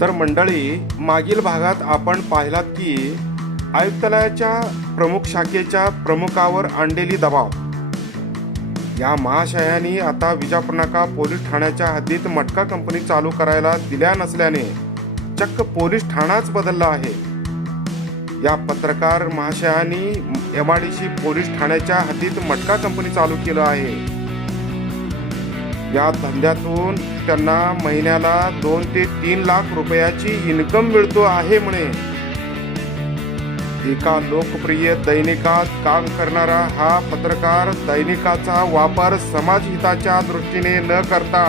तर मंडळी मागील भागात आपण पाहिलात की आयुक्तालयाच्या प्रमुख शाखेच्या प्रमुखावर आणलेली दबाव. या महाशयाने आता विजापूरनाका पोलीस ठाण्याच्या हद्दीत मटका कंपनी चालू करायला दिल्या नसल्याने चक्क पोलीस ठाणाच बदलला आहे. या पत्रकार महाशयाने एमआडीसी पोलीस ठाण्याच्या हद्दीत मटका कंपनी चालू केलं आहे. या धंद्यातून त्यांना महिन्याला दोन ते तीन लाख रुपयाची इन्कम मिळतो आहे म्हणे. एका लोकप्रिय दैनिकात काम करणारा हा पत्रकार दैनिकाचा वापर समाजहिताच्या दृष्टीने न करता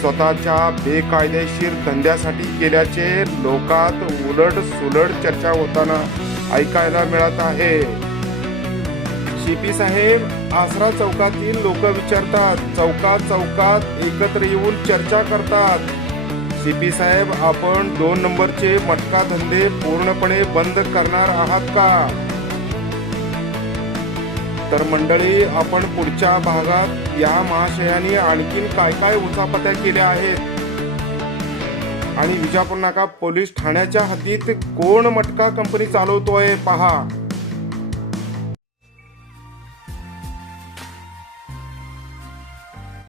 स्वतःच्या बेकायदेशीर धंद्यासाठी केल्याचे लोकात उलट सुलट चर्चा होताना ऐकायला मिळत आहे. शिपी साहेब आसरा चौकातील लोक विचारतात चौकात चौकात एकत्र येऊन चर्चा करतात. शिपी साहेब आपण दोन नंबरचे मटका धंदे पूर्णपणे बंद करणार आहात का? तर मंडळी आपण पुढच्या भागात या महाशयाने आणखीन काय काय उचापत्या केल्या आहेत? आणि विजापूर नाका पोलीस ठाण्याच्या हद्दीत कोण मटका कंपनी चालवतोय? पहा.